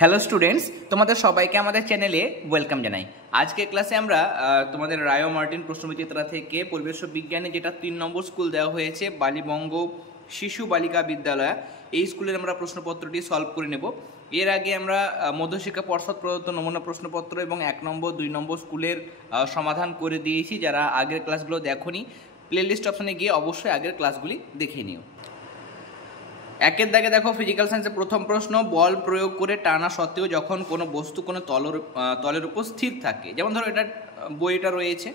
Hello students, তোমাদের সবাইকে আমাদের চ্যানেলে ওয়েলকাম জানাই। আজকে ক্লাসে আমরা তোমাদের রায় মার্টিন প্রশ্নবিচিত্রা থেকে পরিবেশ বিজ্ঞানে যেটা 3 নম্বর স্কুল দেওয়া হয়েছে বালিবঙ্গ শিশু বালিকা বিদ্যালয়, এই স্কুলের আমরা প্রশ্নপত্রটি সলভ করে নেব। এর আগে আমরা মধ্যশিক্ষা পর্ষদ প্রদত্ত নমুনা প্রশ্নপত্র এবং 1 নম্বর 2 নম্বর স্কুলের সমাধান করে দিয়েছি। যারা আগের ক্লাসগুলো দেখোনি, প্লেলিস্ট অপশনে গিয়ে অবশ্যই আগের ক্লাসগুলি দেখে নিও। একের দাগে দেখো, ফিজিক্যাল সায়েন্সের প্রথম প্রশ্ন, বল প্রয়োগ করে টানা সত্ত্বেও যখন কোনো বস্তু কোনো তলের উপর স্থির থাকে, যেমন ধরো এটা বইটা রয়েছে,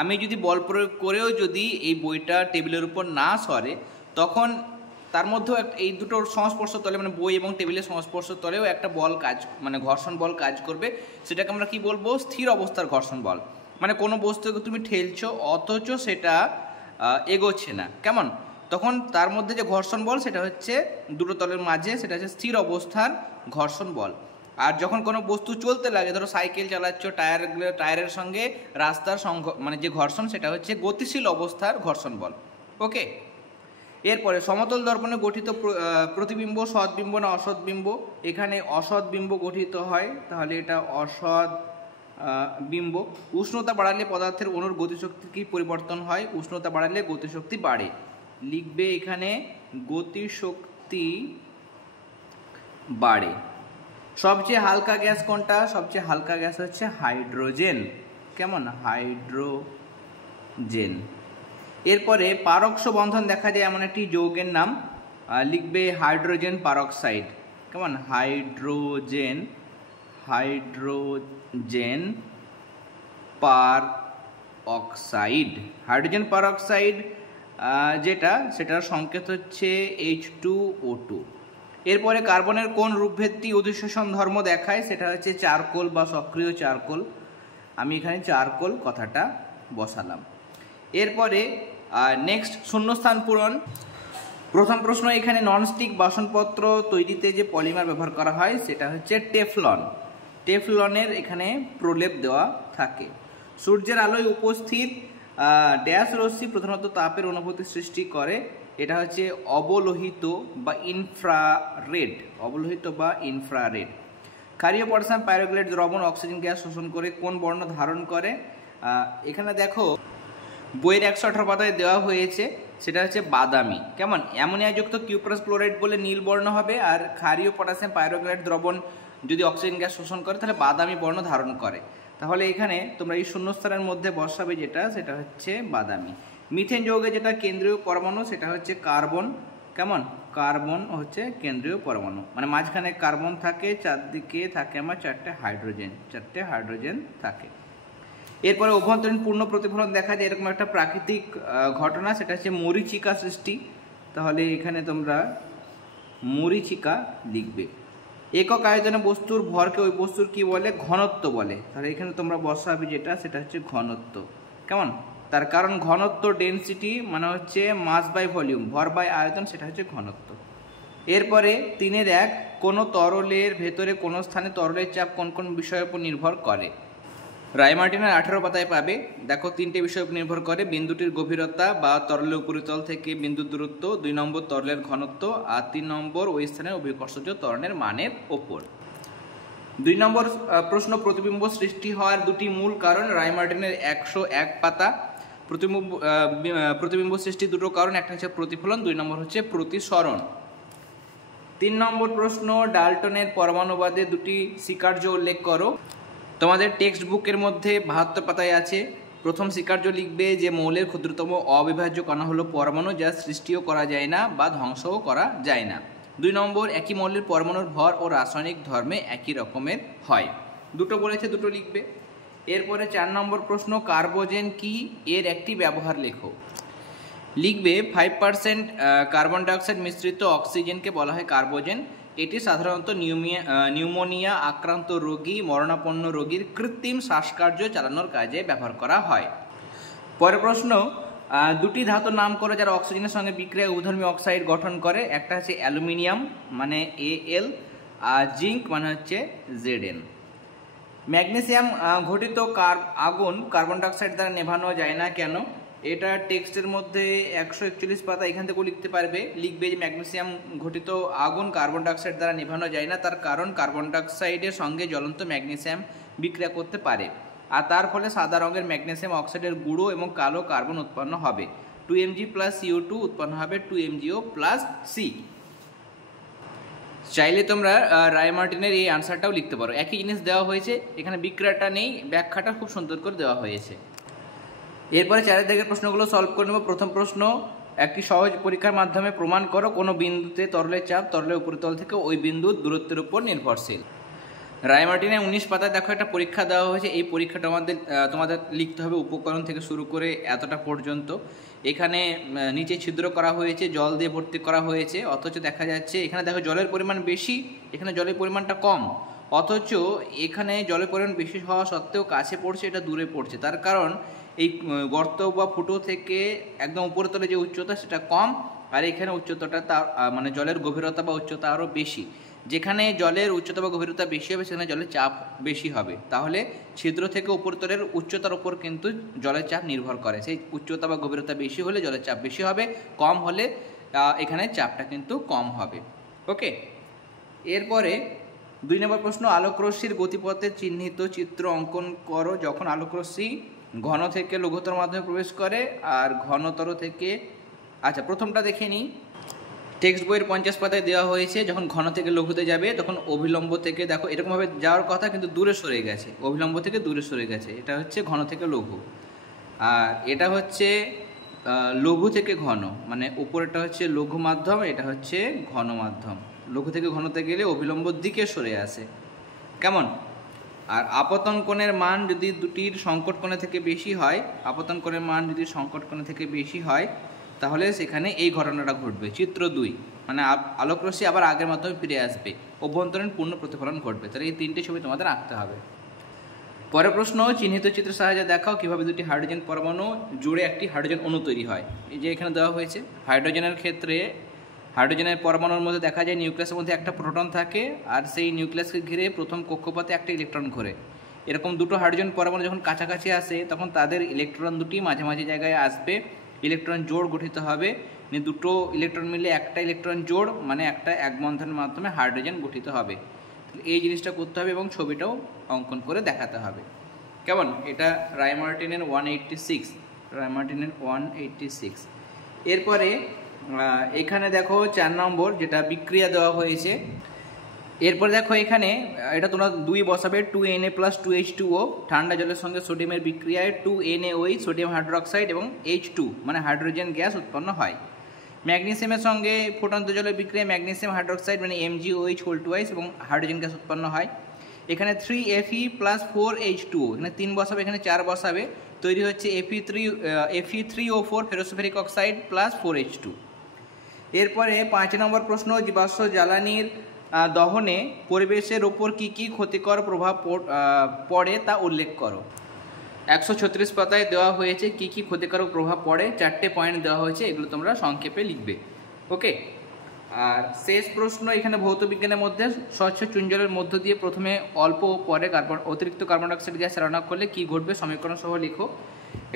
আমি যদি বল প্রয়োগ করেও যদি এই বইটা টেবিলের উপর না সরে, তখন তার মধ্যেও এই দুটোর সংস্পর্শ তলে মানে বই এবং টেবিলের সংস্পর্শ তলেও একটা বল কাজ মানে ঘর্ষণ বল কাজ করবে। সেটাকে আমরা কি বলবো? স্থির অবস্থার ঘর্ষণ বল। মানে কোনো বস্তুকে তুমি ঠেলছো অথচ সেটা এগোচ্ছে না, কেমন? তখন তার মধ্যে যে ঘর্ষণ বল সেটা হচ্ছে দুটো তলের মাঝে, সেটা হচ্ছে স্থির অবস্থার ঘর্ষণ বল। আর যখন কোনো বস্তু চলতে লাগে, ধরো সাইকেল চালাচ্ছ, টায়ারের সঙ্গে রাস্তার মানে যে ঘর্ষণ সেটা হচ্ছে গতিশীল অবস্থার ঘর্ষণ বল। ওকে, এরপরে সমতল দর্পণে গঠিত প্রতিবিম্ব সৎবিম্ব না অসৎ বিম্ব? এখানে অসৎ বিম্ব গঠিত হয়, তাহলে এটা অসৎ বিম্ব। উষ্ণতা বাড়ালে পদার্থের অণুর গতিশক্তির কি পরিবর্তন হয়? উষ্ণতা বাড়ালে গতিশক্তি বাড়ে। লিখবে এখানে গতিশক্তি বাড়ে। সবচেয়ে হালকা গ্যাস কোনটা? সবচেয়ে হালকা গ্যাস হচ্ছে হাইড্রোজেন। কেমন? হাইড্রোজেন। এরপরে পারক্ষ বন্ধন দেখা যায় এমন একটি যৌগের নাম, লিখবে হাইড্রোজেন পারক্সাইড। কেমন? Hydrogen peroxide. হাইড্রোজেন পারঅক্সাইড যেটা, সেটার সংকেত হচ্ছে H2O2। এরপরে কার্বনের কোন রূপভেদটি অধিশোষণ ধর্ম দেখায়? সেটা হচ্ছে চারকোল বা সক্রিয় চারকোল। আমি এখানে চারকোল কথাটা বসালাম। এরপরে নেক্সট শূন্যস্থান পূরণ। প্রথম প্রশ্ন, এখানে ননস্টিক বাসনপত্র তৈরিতে যে পলিমার ব্যবহার করা হয় সেটা হচ্ছে টেফলন। টেফলনের এখানে প্রলেপ দেওয়া থাকে। সূর্যের আলোয় উপস্থিত ড্যাশ রশ্মি প্রধানত তাপের অনুভূতি সৃষ্টি করে, এটা হচ্ছে অবলোহিত বা ইনফ্রারেড। অবলোহিত বা ইনফ্রারেড। ক্ষারীয় পটাশিয়াম পাইরোক্লোরাইড দ্রবণ অক্সিজেন গ্যাস শোষণ করে কোন বর্ণ ধারণ করে? এখানে দেখো বইয়ের 118 পাতায় দেওয়া হয়েছে, সেটা হচ্ছে বাদামি। কেমন? অ্যামোনিয়াযুক্ত কিউপ্রাস ক্লোরাইড বলে নীল বর্ণ হবে, আর ক্ষারীয় পটাশিয়াম পাইরোক্লোরাইড দ্রবণ যদি অক্সিজেন গ্যাস শোষণ করে তাহলে বাদামি বর্ণ ধারণ করে। তাহলে এখানে তোমরা এই শূন্যস্থানের মধ্যে বসাবে যেটা, সেটা হচ্ছে বাদামি। মিথেন যৌগে যেটা কেন্দ্রীয় পরমাণু সেটা হচ্ছে কার্বন। কেমন? কার্বন হচ্ছে কেন্দ্রীয় পরমাণু, মানে মাঝখানে কার্বন থাকে, চারদিকে থাকে আমার চারটে হাইড্রোজেন থাকে। এরপরে অভ্যন্তরীণ পূর্ণ প্রতিফলন দেখা যায় এরকম একটা প্রাকৃতিক ঘটনা, সেটা হচ্ছে মরীচিকা সৃষ্টি। তাহলে এখানে তোমরা মরীচিকা লিখবে। একক আয়তনে বস্তুর ভরকে ওই বস্তুর কি বলে? ঘনত্ব বলে। তাহলে এখানে তোমরা বসাবে যেটা, সেটা হচ্ছে ঘনত্ব। কেমন? তার কারণ ঘনত্ব ডেনসিটি মানে হচ্ছে মাস বাই ভলিউম, ভর বাই আয়তন, সেটা হচ্ছে ঘনত্ব। এরপরে 3-1, কোনো তরলের ভেতরে কোনো স্থানে তরলের চাপ কোন কোন বিষয়ের উপর নির্ভর করে? রায় মার্টিনের 18 পাতায় পাবে। দেখো 3টে বিষয়ের উপর নির্ভর করে: বিন্দুটির গভীরতা বা তরলের উপরিতল থেকে বিন্দুর দূরত্ব, 2 নম্বর তরলের ঘনত্ব, আর 3 নম্বর ওই স্থানের অভিকর্ষজ ত্বরণের মানের ওপর। 2 নম্বর প্রশ্ন, প্রতিবিম্ব সৃষ্টি হওয়ার দুটি মূল কারণ। রায় মার্টিনের 101 পাতা। প্রতিবিম্ব সৃষ্টির দুটো কারণ, একটা হচ্ছে প্রতিফলন, 2 নম্বর হচ্ছে প্রতিসরণ। 3 নম্বর প্রশ্ন, ডাল্টনের পরমাণুবাদে দুটি স্বীকার্য উল্লেখ করো। তোমাদের টেক্সট বুকের মধ্যে 72 পাতায় আছে। প্রথম স্বীকার্য লিখবে যে মৌলের ক্ষুদ্রতম অবিভাজ্য কণা হলো পরমাণু, যা সৃষ্টিও করা যায় না বা ধ্বংসও করা যায় না। 2 নম্বর, একই মৌলের পরমাণুর ভর ও রাসায়নিক ধর্মে একই রকমের হয়। দুটো বলেছে, দুটো লিখবে। এরপরে 4 নম্বর প্রশ্ন, কার্বোজেন কি? এর একটি ব্যবহার লেখো। লিখবে 5% কার্বন ডাইঅক্সাইড মিশ্রিত অক্সিজেনকে বলা হয় কার্বোজেন। এটি সাধারণত নিউমোনিয়া আক্রান্ত রোগী, মরণাপন্ন রোগীর কৃত্রিম শ্বাসকার্য চালানোর কাজে ব্যবহার করা হয়। পরের প্রশ্ন, দুটি ধাতুর নাম করো যারা অক্সিজেনের সঙ্গে বিক্রিয়ায় উভধর্মী অক্সাইড গঠন করে। একটা হচ্ছে অ্যালুমিনিয়াম মানে Al, আর জিঙ্ক মানে হচ্ছে Zn। ম্যাগনেসিয়াম ঘটিত আগুন কার্বন ডাইঅক্সাইড দ্বারা নেভানো যায় না কেন? এটা টেক্সটের মধ্যে 141 পাতা এখান থেকেও লিখতে পারবে, লিখবে যে ম্যাগনেসিয়াম ঘটিত আগুন কার্বন ডাইঅক্সাইড দ্বারা নেভানো যায় না, তার কারণ কার্বন ডাইঅক্সাইডের সঙ্গে জ্বলন্ত ম্যাগনেসিয়াম বিক্রিয়া করতে পারে, আর তার ফলে সাদা রঙের ম্যাগনেসিয়াম অক্সাইডের গুঁড়ো এবং কালো কার্বন উৎপন্ন হবে। 2mg প্লাস CO2 উৎপন্ন হবে 2mgO প্লাস C। চাইলে তোমরা রায়মার্টিনের এই আনসারটাও লিখতে পারো, একই জিনিস দেওয়া হয়েছে, এখানে বিক্রিয়াটা নেই, ব্যাখ্যাটা খুব সুন্দর করে দেওয়া হয়েছে। এরপরে 4 দাগের প্রশ্নগুলো সলভ করে নেব। প্রথম প্রশ্ন, একটি সহজ পরীক্ষার মাধ্যমে প্রমাণ করো কোনো বিন্দুতে তরলের চাপ তরলের উপরিতল থেকে ওই বিন্দুর দূরত্বের উপর নির্ভরশীল। রায়মার্টিনের 19 পাতায় দেখো একটা পরীক্ষা দেওয়া হয়েছে, এই পরীক্ষাটা তোমাদের লিখতে হবে উপকরণ থেকে শুরু করে এতটা পর্যন্ত। এখানে নিচে ছিদ্র করা হয়েছে, জল দিয়ে ভর্তি করা হয়েছে, অথচ দেখা যাচ্ছে এখানে দেখো জলের পরিমাণ বেশি, এখানে জলের পরিমাণটা কম, অথচ এখানে জলের পরিমাণ বেশি হওয়া সত্ত্বেও কাছে পড়ছে, এটা দূরে পড়ছে। তার কারণ এই গর্ত বা ফুটো থেকে একদম উপরের তলে যে উচ্চতা সেটা কম, আর এখানে উচ্চতাটা মানে জলের গভীরতা বা উচ্চতা আরও বেশি। যেখানে জলের উচ্চতা বা গভীরতা বেশি হবে সেখানে জলের চাপ বেশি হবে, তাহলে ছিদ্র থেকে উপরতলের উচ্চতার উপর কিন্তু জলের চাপ নির্ভর করে। সেই উচ্চতা বা গভীরতা বেশি হলে জলের চাপ বেশি হবে, কম হলে এখানে চাপটা কিন্তু কম হবে। ওকে, এরপরে 2 নম্বর প্রশ্ন, আলোকরশ্মির গতিপথের চিহ্নিত চিত্র অঙ্কন করো যখন আলোকরশ্মি ঘন থেকে লঘুতর মাধ্যমে প্রবেশ করে আর ঘনতর থেকে, আচ্ছা প্রথমটা দেখে নিই। টেক্সট বইয়ের 50 পাতায় দেওয়া হয়েছে যখন ঘন থেকে লঘুতে যাবে তখন অভিলম্ব থেকে, দেখো এরকমভাবে যাওয়ার কথা কিন্তু দূরে সরে গেছে, অভিলম্ব থেকে দূরে সরে গেছে, এটা হচ্ছে ঘন থেকে লঘু। আর এটা হচ্ছে লঘু থেকে ঘন, মানে উপরেরটা হচ্ছে লঘু মাধ্যম, এটা হচ্ছে ঘন মাধ্যম। লঘু থেকে ঘনতে গেলে অভিলম্বর দিকে সরে আসে, কেমন? আর আপতন কোণের মান যদি দুটির সংকট কোণে থেকে বেশি হয়, আপতন কোণের মান যদি সংকট কোণে থেকে বেশি হয় তাহলে সেখানে এই ঘটনাটা ঘটবে। চিত্র 2, মানে আলোকরশ্মি আবার আগের মাধ্যমে ফিরে আসবে, অভ্যন্তরীণ পূর্ণ প্রতিফলন ঘটবে। তাহলে এই 3টে ছবি তোমাদের আঁকতে হবে। পরের প্রশ্ন, চিহ্নিত চিত্রের সাহায্যে দেখাও কিভাবে দুটি হাইড্রোজেন পরমাণু জুড়ে একটি হাইড্রোজেন অণু তৈরি হয়। এই যে এখানে দেওয়া হয়েছে, হাইড্রোজেনের ক্ষেত্রে হাইড্রোজেনের পরমাণুর মধ্যে দেখা যায় নিউক্লিয়াসের মধ্যে একটা প্রোটন থাকে, আর সেই নিউক্লিয়াসকে ঘিরে প্রথম কক্ষপথে একটা ইলেকট্রন ঘোরে। এরকম দুটো হাইড্রোজেন পরমাণু যখন কাছাকাছি আসে তখন তাদের ইলেকট্রন দুটি মাঝে মাঝে জায়গায় আসবে, ইলেকট্রন জোড় গঠিত হবে, দুটো ইলেকট্রন মিলে একটা ইলেকট্রন জোড় মানে একটা এক বন্ধনের মাধ্যমে হাইড্রোজেন গঠিত হবে। এই জিনিসটা করতে হবে এবং ছবিটাও অঙ্কন করে দেখাতে হবে, কেমন? এটা রায়মার্টিনের 186, রায়মার্টিনের 186। এরপরে এখানে দেখো 4 নম্বর যেটা বিক্রিয়া দেওয়া হয়েছে। এরপরে দেখো এখানে এটা তোমরা 2 বসাবে, 2Na প্লাস 2H2O, ঠান্ডা জলের সঙ্গে সোডিয়ামের বিক্রিয়ায় 2NaOH সোডিয়াম হাইড্রোক্সাইড এবং H2 মানে হাইড্রোজেন গ্যাস উৎপন্ন হয়। ম্যাগনেসিয়ামের সঙ্গে ফুটন্ত জলের বিক্রিয়ায় ম্যাগনেসিয়াম হাইড্রোক্সাইড মানে MgOH হোল টুয়াইস এবং হাইড্রোজেন গ্যাস উৎপন্ন হয়। এখানে 3Fe প্লাস 4H2O, এখানে 3 বসাবে, এখানে 4 বসাবে, তৈরি হচ্ছে Fe3O4 ফেরোসফেরিক অক্সাইড প্লাস 4H2। এরপরে 5 নম্বর প্রশ্ন, জীবাশ্ম জ্বালানির দহনে পরিবেশের ওপর কী কী ক্ষতিকর প্রভাব পড়ে তা উল্লেখ করো। 136 পাতায় দেওয়া হয়েছে কী কী ক্ষতিকারক প্রভাব পড়ে, 4টে পয়েন্ট দেওয়া হয়েছে, এগুলো তোমরা সংক্ষেপে লিখবে। ওকে, আর শেষ প্রশ্ন এখানে ভৌত বিজ্ঞানের মধ্যে স্বচ্ছ চুনজলের মধ্য দিয়ে প্রথমে অল্প পরে অতিরিক্ত কার্বন ডাইঅক্সাইড গ্যাস চালনা করলে কী ঘটবে সমীকরণ সহ লিখো।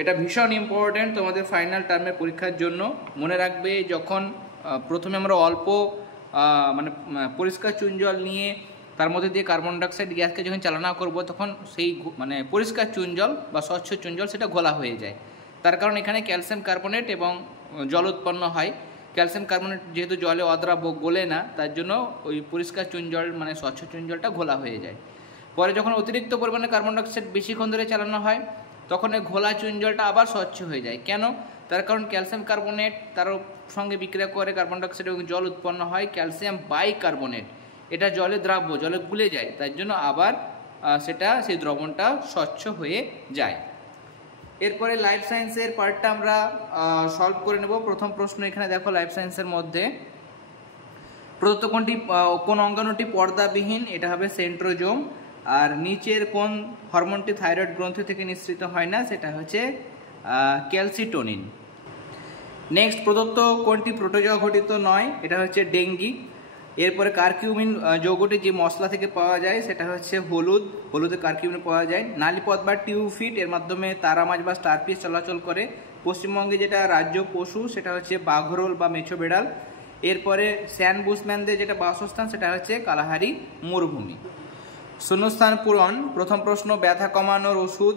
এটা ভীষণ ইম্পর্ট্যান্ট তোমাদের ফাইনাল টার্মের পরীক্ষার জন্য। মনে রাখবে যখন প্রথমে আমরা অল্প মানে পরিষ্কার চুন জল নিয়ে তার মধ্যে দিয়ে কার্বন ডাইঅক্সাইড গ্যাসকে যখন চালনা করব তখন সেই মানে পরিষ্কার চুন জল বা স্বচ্ছ চুন জল সেটা ঘোলা হয়ে যায়। তার কারণ এখানে ক্যালসিয়াম কার্বনেট এবং জল উৎপন্ন হয়। ক্যালসিয়াম কার্বনেট যেহেতু জলে অদ্রাব্য, গোলে না, তার জন্য ওই পরিষ্কার চুন জল মানে স্বচ্ছ চুন জলটা ঘোলা হয়ে যায়। পরে যখন অতিরিক্ত পরিমাণে কার্বন ডাইঅক্সাইড বেশিক্ষণ ধরে চালানো হয় তখন এই ঘোলা চুন জলটা আবার স্বচ্ছ হয়ে যায়। কেন? তার কারণ ক্যালসিয়াম কার্বনেট তার সঙ্গে বিক্রিয়া করে কার্বন ডাইঅক্সাইড এবং জল উৎপন্ন হয় ক্যালসিয়াম বাইকার্বনেট, এটা জলে দ্রাব্য, জলে গুলে যায়, তার জন্য আবার সেই দ্রবণটা স্বচ্ছ হয়ে যায়। এরপরে লাইফ সায়েন্সের পার্টটা আমরা সলভ করে নেব। প্রথম প্রশ্ন এখানে দেখো, লাইফ সায়েন্সের মধ্যে প্রদত্ত কোন অঙ্গাণুটি পর্দাবিহীন, এটা হবে সেন্ট্রোজোম। আর নিচের কোন হরমোনটি থাইরয়েড গ্রন্থি থেকে নিঃসৃত হয় না, সেটা হচ্ছে ক্যালসিটোনিন। নেক্সট, প্রদত্ত কোনটি প্রোটোজোয়া ঘটিত নয়, এটা হচ্ছে ডেঙ্গি। এরপরে কারকিউমিন যৌগটি যে মশলা থেকে পাওয়া যায় সেটা হচ্ছে হলুদ, হলুদে কারকিউমিন পাওয়া যায়। নালীপথ বা টিউবফিট, এর মাধ্যমে তারা মাছ বা স্টারফিশ চলাচল করে, পশ্চিমবঙ্গে যেটা রাজ্য পশু সেটা হচ্ছে বাঘরোল বা মেছো বেড়াল। এরপরে স্যান বুশম্যানদের যেটা বাসস্থান সেটা হচ্ছে কালাহারি মরুভূমি। শূন্যস্থান পূরণ। প্রথম প্রশ্ন, ব্যথা কমানোর ওষুধ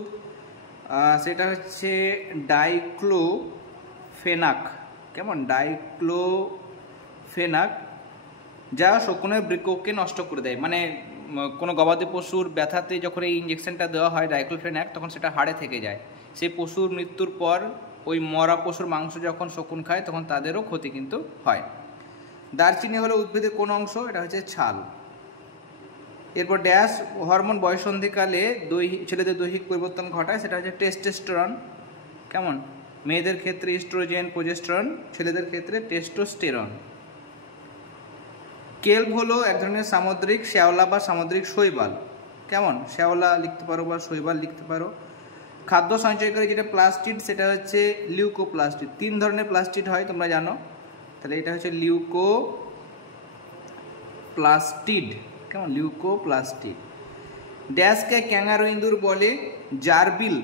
সেটা হচ্ছে ডাইক্লোফেনাক। কেমন? ডাইক্লোফেনাক, যা শকুনের বৃক্ককে নষ্ট করে দেয়। মানে কোনো গবাদি পশুর ব্যথাতে যখন এই ইঞ্জেকশনটা দেওয়া হয় ডাইক্লোফেনাক, তখন সেটা হাড়ে থেকে যায়। সেই পশুর মৃত্যুর পর ওই মরা পশুর মাংস যখন শকুন খায় তখন তাদেরও ক্ষতি কিন্তু হয়। দারচিনি হলো উদ্ভিদের কোন অংশ? এটা হচ্ছে ছাল। এরপর ড্যাশ হরমোন বয়ঃসন্ধিকালে ছেলেদের দৈহিক পরিবর্তন ঘটায়, সেটা হচ্ছে টেস্টোস্টেরন। কেমন? মেয়েদের ক্ষেত্রে ইস্ট্রোজেন, প্রোজেস্টেরন, ছেলেদের ক্ষেত্রে টেস্টোস্টেরন। কেল্প হলো এক ধরনের সামুদ্রিক শ্যাওলা বা সামুদ্রিক শৈবাল। কেমন? শ্যাওলা লিখতে পারো বা শৈবাল লিখতে পারো। খাদ্য সঞ্চয়কারী যেটা প্লাস্টিড সেটা হচ্ছে লিউকোপ্লাস্টিড। 3 ধরনের প্লাস্টিড হয় তোমরা জানো, তাহলে এটা হচ্ছে লিউকোপ্লাস্টিড। কেমন? লিউকোপ্লাস্টিড। ড্যাশকে ক্যাঙ্গারু ইঁদুর বলে? জারবিল।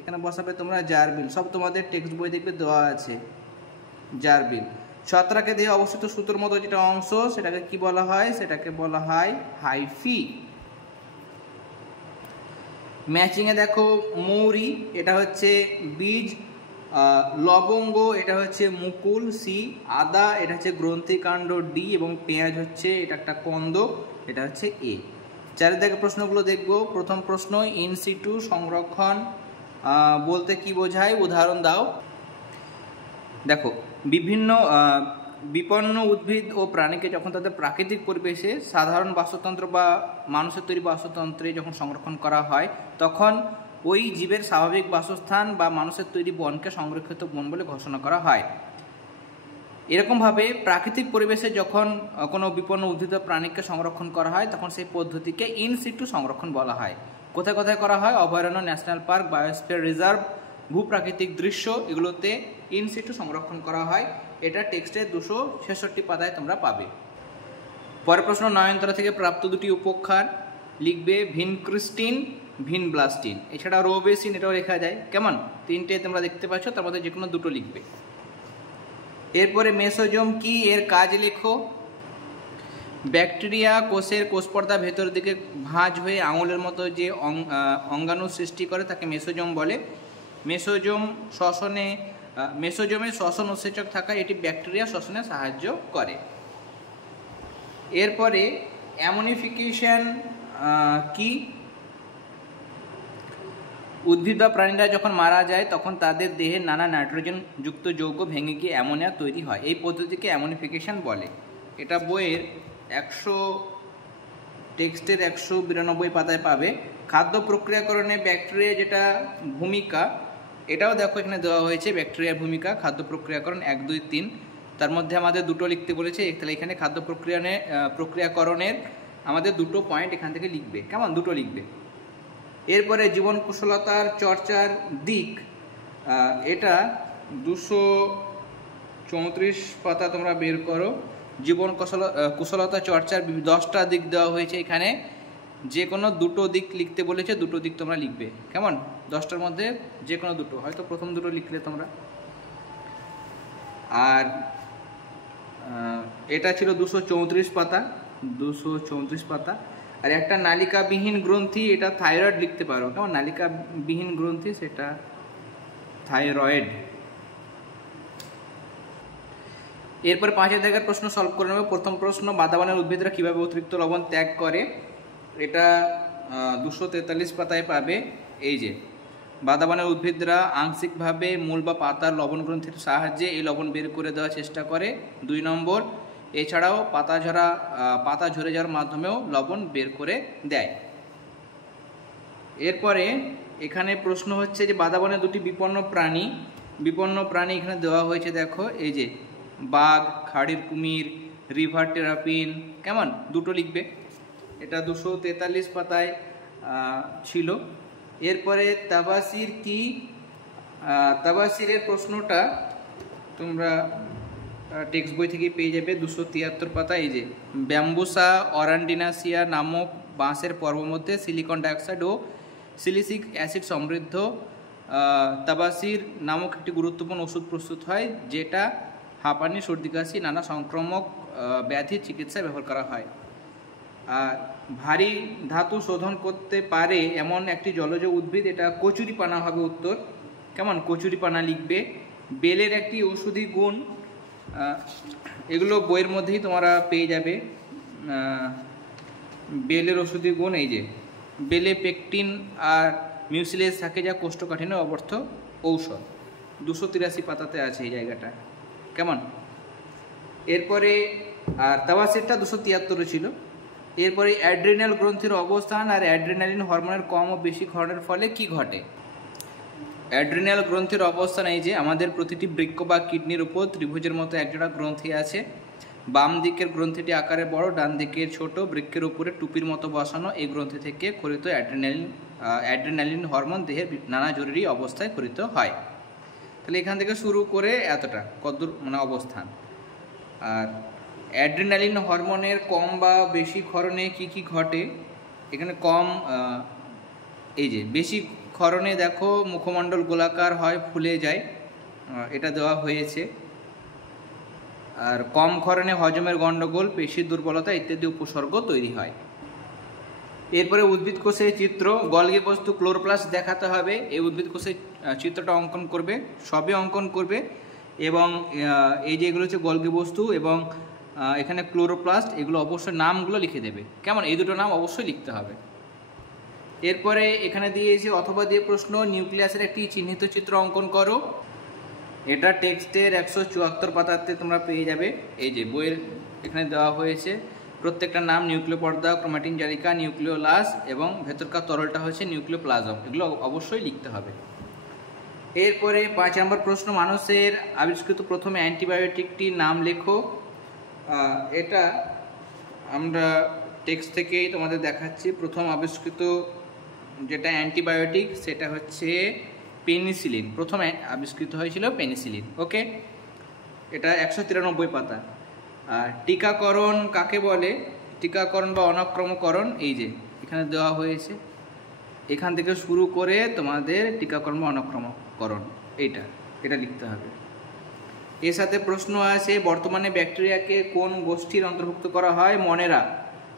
এখানে বসাবে তোমরা জারবিল, সব তোমাদের টেক্সট বই দেখবে দেওয়া আছে জারবিল। ছত্রাকে দেহে অবস্থিত সুতোর মতো যেটা অংশ সেটাকে কি বলা হয়? সেটাকে বলা হয় হাইফি। ম্যাচিংয়ে দেখো মৌরি, এটা হচ্ছে বীজ। লবঙ্গ, এটা হচ্ছে মুকুল, সি। আদা, এটা হচ্ছে গ্রন্থিকাণ্ড, ডি। এবং পেঁয়াজ হচ্ছে এটা একটা কন্দ, এটা হচ্ছে এ। চারিদিকে প্রশ্নগুলো দেখব। প্রথম প্রশ্ন, ইনসিটু সংরক্ষণ বলতে কি বোঝায়? উদাহরণ দাও। দেখো, বিভিন্ন বিপন্ন উদ্ভিদ ও প্রাণীকে যখন তাদের প্রাকৃতিক পরিবেশে সাধারণ বাস্তুতন্ত্র বা মানুষের তৈরি বাস্তুতন্ত্রে যখন সংরক্ষণ করা হয়, তখন ওই জীবের স্বাভাবিক বাসস্থান বা মানুষের তৈরি বনকে সংরক্ষিত বন বলে ঘোষণা করা হয়। এরকমভাবে প্রাকৃতিক পরিবেশে যখন কোনো বিপন্ন উদ্ভিদ বা প্রাণীকে সংরক্ষণ করা হয় তখন সেই পদ্ধতিকে ইনসিটু সংরক্ষণ বলা হয়। কোথায় কোথায় করা হয়? অভয়ারণ্য, ন্যাশনাল পার্ক, বায়োস্ফিয়ার রিজার্ভ, ভূপ্রাকৃতিক দৃশ্য, এগুলোতে ইনসিটু সংরক্ষণ করা হয়। এটা টেক্সটের 266 পাতায় তোমরা পাবে। পরের প্রশ্ন, নয়নতারা থেকে প্রাপ্ত দুটি উপক্ষার লিখবে। Vincristine, vinblastine. এছাড়া রোবেসিন, এটাও লেখা যায়। কেমন? 3টে তোমরা দেখতে পাচ্ছ, তার মধ্যে যে কোনো দুটো লিখবে। এরপরে মেসোজোম কি, এর কাজ লেখো। ব্যাকটেরিয়া কোষের কোষপর্দা ভেতর দিকে ভাঁজ হয়ে আঙুলের মতো যে অঙ্গাণু সৃষ্টি করে তাকে মেসোজোম বলে। মেসোজোমে শ্বসন উৎসেচক থাকায় এটি ব্যাকটেরিয়া শ্বসনে সাহায্য করে। এরপরে অ্যামোনিফিকেশন কি? উদ্ভিদ বা প্রাণীরা যখন মারা যায় তখন তাদের দেহে নানা নাইট্রোজেন যুক্ত যৌগ ভেঙে গিয়ে অ্যামোনিয়া তৈরি হয়। এই পদ্ধতিকে অ্যামোনিফিকেশন বলে। এটা বইয়ের টেক্সটের 192 পাতায় পাবে। খাদ্য প্রক্রিয়াকরণে ব্যাকটেরিয়া যেটা ভূমিকা, এটাও দেখো এখানে দেওয়া হয়েছে। ব্যাকটেরিয়ার ভূমিকা খাদ্য প্রক্রিয়াকরণ 1, 2, 3, তার মধ্যে আমাদের দুটো লিখতে বলেছে। তাহলে এখানে খাদ্য প্রক্রিয়াকরণের আমাদের দুটো পয়েন্ট এখান থেকে লিখবে। কেমন? দুটো লিখবে। এরপরে জীবন কুশলতার চর্চার দিক, এটা 234 পাতা তোমরা বের করো। জীবন কুশলতা চর্চার 10টা দিক দেওয়া হয়েছে এখানে। যে কোনো দুটো দিক লিখতে বলেছে, দুটো দিক তোমরা লিখবে। কেমন? 10টার মধ্যে যে কোনো দুটো, হয়তো প্রথম দুটো লিখলে তোমরা। আর এটা ছিল 234 পাতা, 234 পাতা। আর একটা নালিকাবিহীন গ্রন্থি, এটা থাইরয়েড লিখতে পারো। কেমন? নালিকাবিহীন গ্রন্থি সেটা থাইরয়েড। এরপর 5 দাগের প্রশ্ন সলভ করে নেবে। প্রথম প্রশ্ন, বাদাবানের উদ্ভিদরা কিভাবে অতিরিক্ত লবণ ত্যাগ করে? এটা 243 পাতায় পাবে। এই যে বাদাবানের উদ্ভিদরা আংশিকভাবে মূল বা পাতার লবণ গ্রন্থির সাহায্যে এই লবণ বের করে দেওয়ার চেষ্টা করে। 2 নম্বর, এছাড়াও পাতা ঝরে যাওয়ার মাধ্যমেও লবণ বের করে দেয়। এরপরে এখানে প্রশ্ন হচ্ছে যে বাদাবনের দুটি বিপন্ন প্রাণী এখানে দেওয়া হয়েছে। দেখো, এই যে বাঘ, খাড়ির কুমির, রিভার টেরাপিন। কেমন? দুটো লিখবে। এটা 243 পাতায় ছিল। এরপরে তাবাসির কি? তাবাসিরের প্রশ্নটা তোমরা টেক্সট বই থেকে পেয়ে যাবে 273 পাতায়। এই যে ব্যাম্বুসা অরান্ডিনাসিয়া নামক বাঁশের পর্ব মধ্যে সিলিকন ডাইঅক্সাইড ও সিলিসিক অ্যাসিড সমৃদ্ধ তাবাসির নামক একটি গুরুত্বপূর্ণ ওষুধ প্রস্তুত হয়, যেটা হাঁপানি, সর্দি কাশি, নানা সংক্রামক ব্যাধির চিকিৎসায় ব্যবহার করা হয়। আর ভারী ধাতু শোধন করতে পারে এমন একটি জলজ উদ্ভিদ, এটা কচুরিপানা হবে উত্তর। কেমন? কচুরিপানা লিখবে। বেলের একটি ওষুধি গুণ, এগুলো বইয়ের মধ্যেই তোমরা পেয়ে যাবে। বেলের ওষুধি গুণ, এই যে বেলে পেকটিন আর মিউসিলেজ থাকে, যা কোষ্ঠকাঠিন্যের অবর্থ ঔষধ। 283 পাতাতে আছে এই জায়গাটা। কেমন? এরপরে আর তাবাসিরটা 273 ছিল। এরপরে অ্যাড্রিনাল গ্রন্থির অবস্থান আর অ্যাড্রিনালিন হরমোনের কম ও বেশি ক্ষরণের ফলে কি ঘটে? অ্যাড্রিনাল গ্রন্থির অবস্থান এই যে আমাদের প্রতিটি বৃক্ক বা কিডনির উপর ত্রিভুজের মতো একজোড়া গ্রন্থি আছে। বাম দিকের গ্রন্থিটি আকারে বড়, ডান দিকের ছোট। বৃক্কের উপরে টুপির মতো বসানো। এই গ্রন্থি থেকে ক্ষরিত অ্যাড্রিনালিন হরমোন দেহের নানা জরুরি অবস্থায় ক্ষরিত হয়। তাহলে এখান থেকে শুরু করে এতটা কতদূর মানে অবস্থান। আর অ্যাড্রিনালিন হরমোনের কম বা বেশি ক্ষরণে কি কি ঘটে? এখানে কম, এই যে বেশি ক্ষরণে দেখো মুখমণ্ডল গোলাকার হয়, ফুলে যায়, এটা দেওয়া হয়েছে। আর কম ক্ষরণে হজমের গণ্ডগোল, পেশির দুর্বলতা ইত্যাদি উপসর্গ তৈরি হয়। এরপরে উদ্ভিদ কোষের চিত্র, গলগি বস্তু ক্লোরোপ্লাস্ট দেখাতে হবে। এই উদ্ভিদ কোষের চিত্রটা অঙ্কন করবে, সবই অঙ্কন করবে। এবং এই যে এগুলো হচ্ছে গলগি বস্তু এবং এখানে ক্লোরোপ্লাস্ট, এগুলো অবশ্যই নামগুলো লিখে দেবে। কেমন? এই দুটো নাম অবশ্যই লিখতে হবে। এরপরে এখানে দিয়েছে অথবা দিয়ে প্রশ্ন, নিউক্লিয়াসের একটি চিহ্নিত চিত্র অঙ্কন করো। এটা টেক্সটের 174 পাতাতে তোমরা পেয়ে যাবে। এই যে বইয়ের এখানে দেওয়া হয়েছে প্রত্যেকটা নাম, নিউক্লিয় পর্দা, ক্রোমাটিন জালিকা, নিউক্লিওলাস এবং ভেতরকার তরলটা হচ্ছে নিউক্লিওপ্লাজম। এগুলো অবশ্যই লিখতে হবে। এরপরে 5 নম্বর প্রশ্ন, মানুষের আবিষ্কৃত প্রথম অ্যান্টিবায়োটিকটির নাম লেখো। এটা আমরা টেক্সট থেকেই তোমাদের দেখাচ্ছি। প্রথম আবিষ্কৃত যেটা অ্যান্টিবায়োটিক সেটা হচ্ছে পেনিসিলিন। প্রথম আবিষ্কৃত হয়েছিল পেনিসিলিন। ওকে, এটা 193 পাতা। আর টিকাকরণ কাকে বলে? টিকাকরণ বা অনাক্রমকরণ, এই যে এখানে দেওয়া হয়েছে। এখান থেকে শুরু করে তোমাদের টিকাকরণ বা অনাক্রমকরণ এটা লিখতে হবে। এর সাথে প্রশ্ন আছে, বর্তমানে ব্যাকটেরিয়াকে কোন গোষ্ঠীর অন্তর্ভুক্ত করা হয়? মনেরা।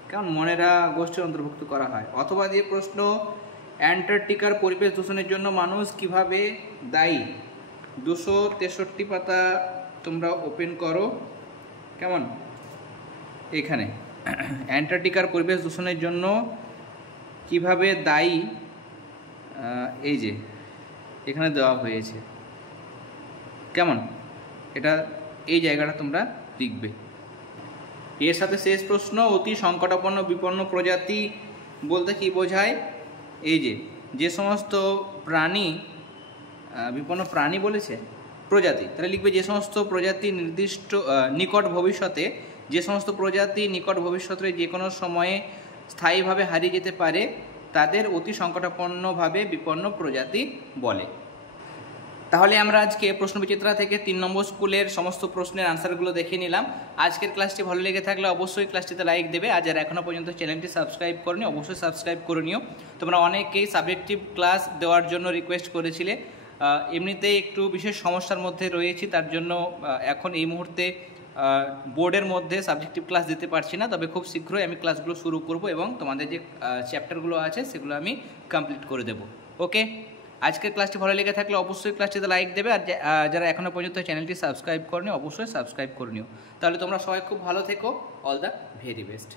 কেমন? মনেরা গোষ্ঠীর অন্তর্ভুক্ত করা হয়। অথবা দিয়ে প্রশ্ন, অ্যান্টার্কটিকার পরিবেশ দূষণের জন্য মানুষ কিভাবে দায়ী? 263 পাতা তোমরা ওপেন করো। কেমন? এখানে অ্যান্টার্কটিকার পরিবেশ দূষণের জন্য কিভাবে দায়ী, এই যে এখানে দেওয়া হয়েছে। কেমন? এটা এই জায়গাটা তোমরা লিখবে। এর সাথে শেষ প্রশ্ন, অতি সংকটাপন্ন বিপন্ন প্রজাতি বলতে কি বোঝায়? এই যে সমস্ত প্রাণী, বিপন্ন প্রাণী বলেছে প্রজাতি, তাহলে লিখবে যে সমস্ত প্রজাতি নির্দিষ্ট নিকট ভবিষ্যতে, যে সমস্ত প্রজাতি নিকট ভবিষ্যতে যে কোনো সময়ে স্থায়ীভাবে হারিয়ে যেতে পারে তাদের অতি সংকটাপন্নভাবে বিপন্ন প্রজাতি বলে। তাহলে আমরা আজকে প্রশ্নবিচিত্রা থেকে 3 নম্বর স্কুলের সমস্ত প্রশ্নের আনসারগুলো দেখে নিলাম। আজকের ক্লাসটি ভালো লেগে থাকলে অবশ্যই ক্লাসটিতে লাইক দেবে। আর যারা এখনও পর্যন্ত চ্যানেলটি সাবস্ক্রাইব করনি অবশ্যই সাবস্ক্রাইব করে নিও। তোমরা অনেকেই সাবজেক্টিভ ক্লাস দেওয়ার জন্য রিকোয়েস্ট করেছিলে। এমনিতেই একটু বিশেষ সমস্যার মধ্যে রয়েছি, তার জন্য এখন এই মুহূর্তে বোর্ডের মধ্যে সাবজেক্টিভ ক্লাস দিতে পারছি না। তবে খুব শীঘ্রই আমি ক্লাসগুলো শুরু করব এবং তোমাদের যে চ্যাপ্টারগুলো আছে সেগুলো আমি কমপ্লিট করে দেব। ওকে, আজকের ক্লাসটি ভালো লেগে থাকলে অবশ্যই ক্লাসটিতে লাইক দেবে। আর যারা এখনও পর্যন্ত চ্যানেলটি সাবস্ক্রাইব করনি অবশ্যই সাবস্ক্রাইব করে নিও। তাহলে তোমরা সবাই খুব ভালো থেকো। All the very best.